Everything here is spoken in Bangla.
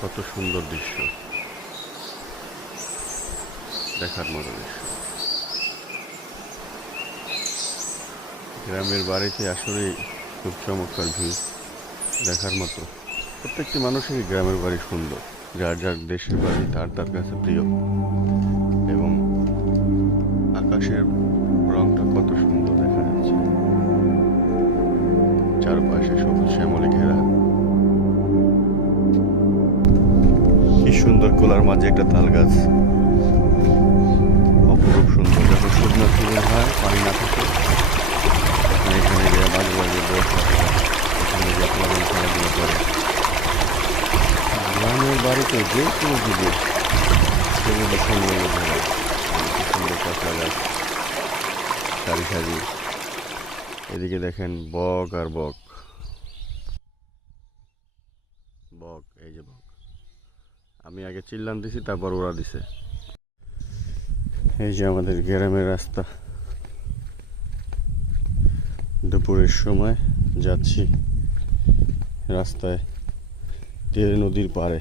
কত সুন্দর দৃশ্য, দেখার মতো দৃশ্য। গ্রামের বাড়িতে আসলে খুব চমৎকার ভিউ, দেখার মতো। প্রত্যেকটি মানুষেরই গ্রামের বাড়ি সুন্দর, যার যার দেশের বাড়ি তার তার কাছে প্রিয়। এবং আকাশের রংটা কত সুন্দর দেখা যাচ্ছে, চারপাশে সবুজ শ্যামলে ঘেরা। কি সুন্দর, কোলার মাঝে একটা তাল গাছ, অপরূপ সুন্দর। যখন শুকনো সিজন হয়, পানি না থাকে, তখন এখানে গিয়ে মাঝে মাঝে বসে এখানে গিয়ে পোলাপান খেলাধুলা করে। গ্রামের বাড়িতে যে কোনো জিনিস সবুজ শ্যামলে ঘেরা, কি সুন্দর কাঁচা গাছ সারি সারি। এদিকে দেখেন বক আর বক, বক, এই যে বক। আমি আগে চিল্লান দিছি, তারপর ওরা দিছে। এই যে আমাদের গ্রামের রাস্তা, দুপুরের সময় যাচ্ছি রাস্তায়, তেল নদীর পাড়ে।